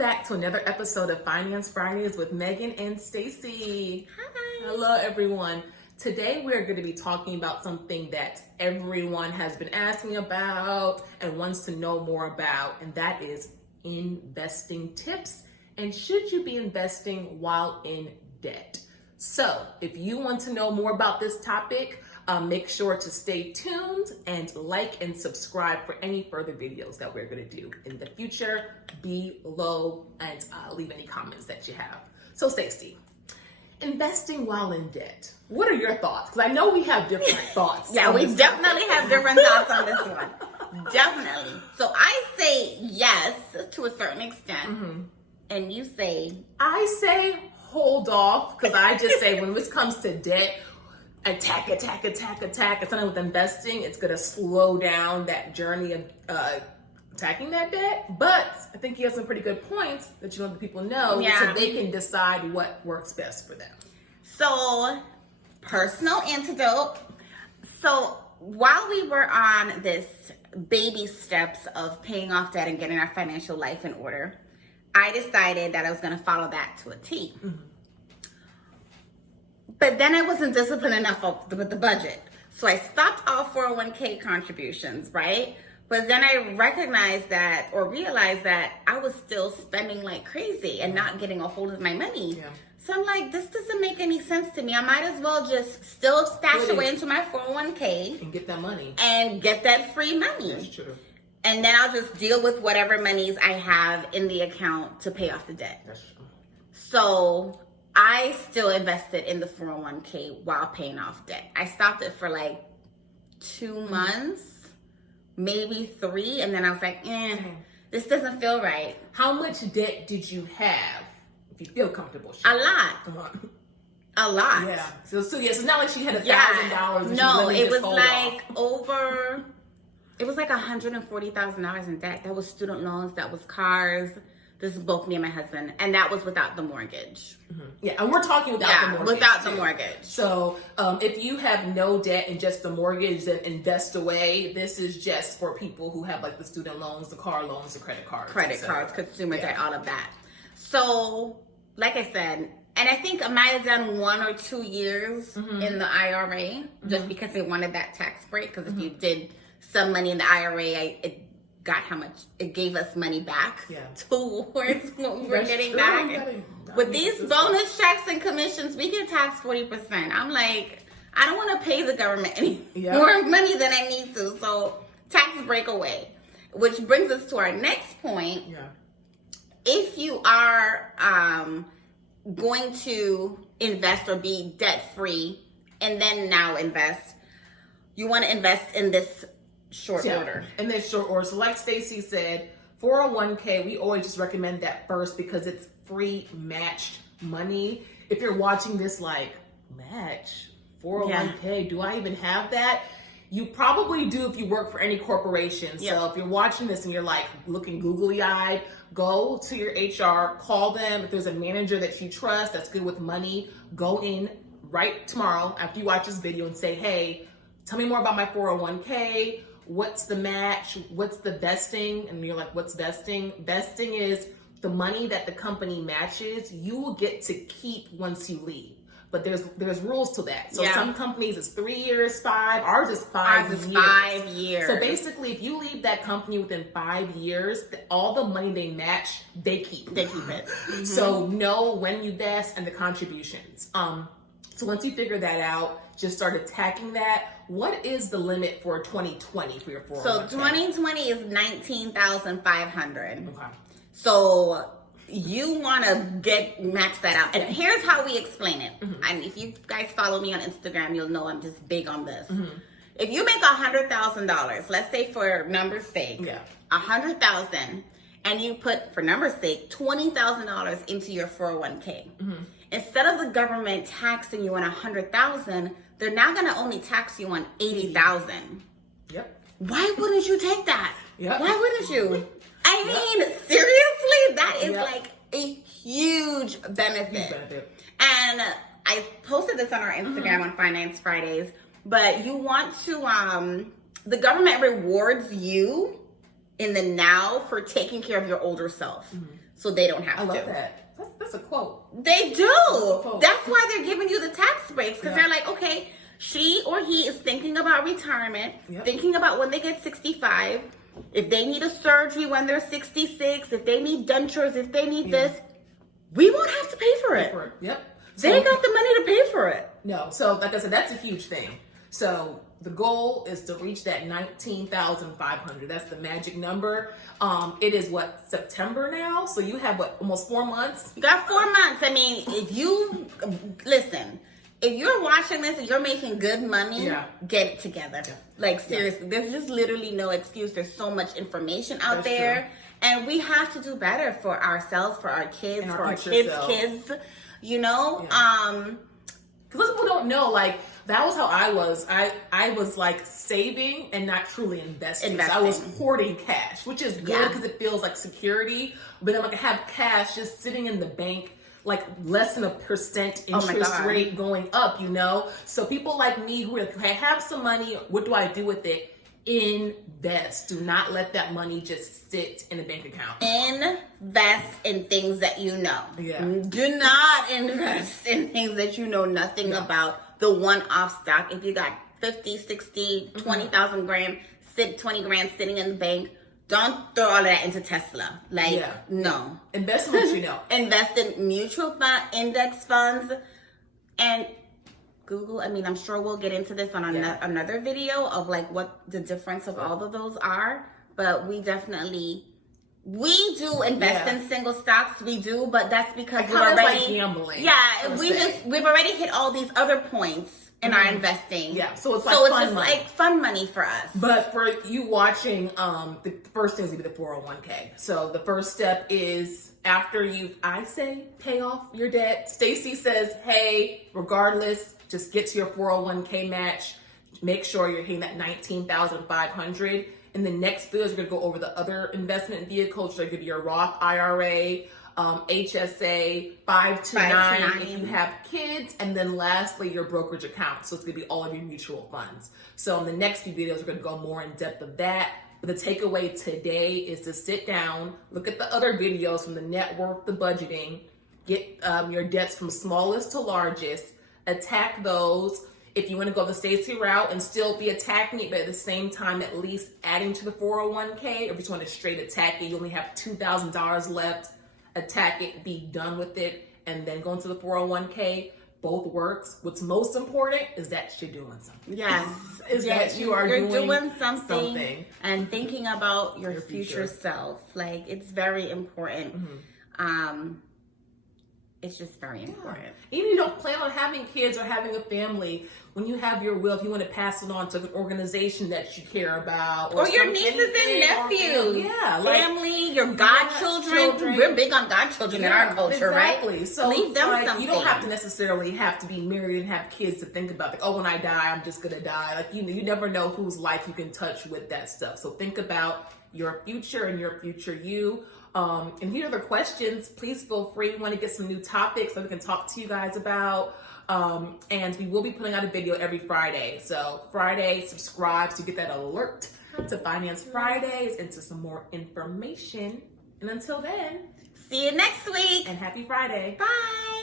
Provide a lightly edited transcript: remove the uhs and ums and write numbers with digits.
back to another episode of Finance Fridays with Megan and Stacy. Hi. Hello, everyone. Today we're going to be talking about something that everyone has been asking about and wants to know more about, and that is investing tips. And should you be investing while in debt? So, if you want to know more about this topic, make sure to stay tuned and like and subscribe for any further videos that we're going to do in the future below, and leave any comments that you have. So, Stacey, investing while in debt. What are your thoughts? Because I know we have different thoughts. Yeah, we definitely have different thoughts on this one. Definitely. So I say yes to a certain extent, and you say? I say hold off, because I just say when this comes to debt, attack. And something with investing, it's going to slow down that journey of attacking that debt. But I think you have some pretty good points that you want the people know, so they can decide what works best for them. So, personal antidote. So, while we were on this baby steps of paying off debt and getting our financial life in order, I decided that I was going to follow that to a T. But then I wasn't disciplined enough with the budget. So I stopped all 401k contributions, right? But then I realized that I was still spending like crazy and not getting a hold of my money. Yeah. So I'm like, this doesn't make any sense to me. I might as well just still stash away into my 401k. And get that money. And get that free money. That's true. And then I'll just deal with whatever monies I have in the account to pay off the debt. That's true. So I still invested in the 401k while paying off debt. I stopped it for like 2 months, maybe 3, and then I was like, this doesn't feel right. How much debt did you have, if you feel comfortable? A lot. Yeah. So it's not like she had $1,000. No, it was like it was like $140,000 in debt. That was student loans, that was cars. This is both me and my husband, and that was without the mortgage. Yeah, and we're talking without the mortgage. Without the mortgage. So if you have no debt and just the mortgage, then invest away. This is just for people who have like the student loans, the car loans, the credit cards. Consumer debt, all of that. So, like I said, and I think I might have done 1 or 2 years in the IRA, just because they wanted that tax break. Because if you did some money in the IRA, it gave us money back towards what we were getting back. With these bonus checks and commissions, we get taxed 40%. I'm like, I don't want to pay the government any more money than I need to. So tax break away. Which brings us to our next point. Yeah. If you are going to invest or be debt free and then now invest, you want to invest in this short order. In this short order. So like Stacey said, 401k, we always just recommend that first because it's free matched money. If you're watching this like, match 401k, do I even have that? You probably do if you work for any corporation. So if you're watching this and you're like looking googly-eyed, go to your HR, call them. If there's a manager that you trust that's good with money, go in right tomorrow after you watch this video and say, hey, tell me more about my 401k. What's the match? What's the vesting? And you're like, what's vesting? Vesting is the money that the company matches, you will get to keep once you leave. But there's rules to that. So some companies it's 3 years, 5. Ours is 5 years. 5 years. So basically, if you leave that company within 5 years, all the money they match, they keep. They keep it. So know when you vest and the contributions. So once you figure that out, just start attacking that. What is the limit for 2020 for your 401k? So 2020 is $19,500. Okay. So you want to max that out. And here's how we explain it. And if you guys follow me on Instagram, you'll know I'm just big on this. If you make $100,000, let's say for number's sake, $100,000, and you put, for number's sake, $20,000 into your 401k. Instead of the government taxing you on $100,000, they're now going to only tax you on $80,000. Yep. Why wouldn't you take that? Yep. Why wouldn't you? I mean, seriously, that is like a huge benefit. And I posted this on our Instagram on Finance Fridays, but you want to, the government rewards you in the now for taking care of your older self. so they don't have I to. love that. That's a quote. They do. Quote. That's why they're giving you the tax breaks, because Yeah. they're like, okay, she or he is thinking about retirement, Yep. thinking about when they get 65, if they need a surgery when they're 66, if they need dentures, if they need this, we won't have to pay for it. Yep. They got the money to pay for it. No, so like I said, that's a huge thing. So the goal is to reach that 19,500. That's the magic number. It is what, September now? So you have what, almost 4 months? You got 4 months. I mean, if you listen, if you're watching this and you're making good money, Yeah. get it together. Like seriously, there's just literally no excuse. There's so much information out That's there, true. and we have to do better for ourselves, for our kids, And our for our future kids' selves. kids. You know, Because people don't know, like, that was how I was. I was like saving and not truly investing. So I was hoarding cash, which is good because it feels like security. But then like I have cash just sitting in the bank, like less than 1% interest rate going up, you know? So people like me who are like, I have some money, what do I do with it? Invest. Do not let that money just sit in a bank account. Invest in things that you know. Yeah. Do not invest in things that you know nothing about. The one-off stock. If you got 50, 60, 20,000 grand, 20 grand sitting in the bank, don't throw all of that into Tesla. Like, no. Invest in what you know. Invest in mutual fund, index funds, and Google. I mean, I'm sure we'll get into this on another video of like what the difference of all of those are. But we do invest in single stocks. We do, but that's because we're already like gambling. Yeah, we've already hit all these other points in our investing. Yeah, so it's like like fun money for us. But for you watching, the first thing is gonna be the 401k. So the first step is after I say pay off your debt. Stacy says, hey, regardless, just get to your 401k match. Make sure you're hitting that 19,500. In the next videos, we're gonna go over the other investment vehicles. So give you your Roth IRA, HSA, 529 if you have kids, and then lastly your brokerage account. So it's gonna be all of your mutual funds. So in the next few videos, we're gonna go more in depth of that. But the takeaway today is to sit down, look at the other videos from the net worth, the budgeting, get your debts from smallest to largest, attack those. If you want to go the Stacy route and still be attacking it, but at the same time at least adding to the 401k, or if you just want to straight attack it, you only have $2,000 left, attack it, be done with it, and then go into the 401k. Both works. What's most important is that you're doing something. Yes. That you're doing something and thinking about your future self. Like, it's very important. It's just very important. Even if you don't plan on having kids or having a family, when you have your will, if you want to pass it on to an organization that you care about, or your nieces and nephews, family, your godchildren. We're big on godchildren in our culture, right? So leave them something. You don't have to necessarily have to be married and have kids to think about. Like, oh, when I die, I'm just gonna die. Like, you never know whose life you can touch with that stuff. So think about your future and your future you. And if you have other questions, please feel free. We want to get some new topics that we can talk to you guys about. And we will be putting out a video every Friday. So Friday, subscribe to get that alert to Finance Fridays and to some more information. And until then, see you next week. And happy Friday. Bye.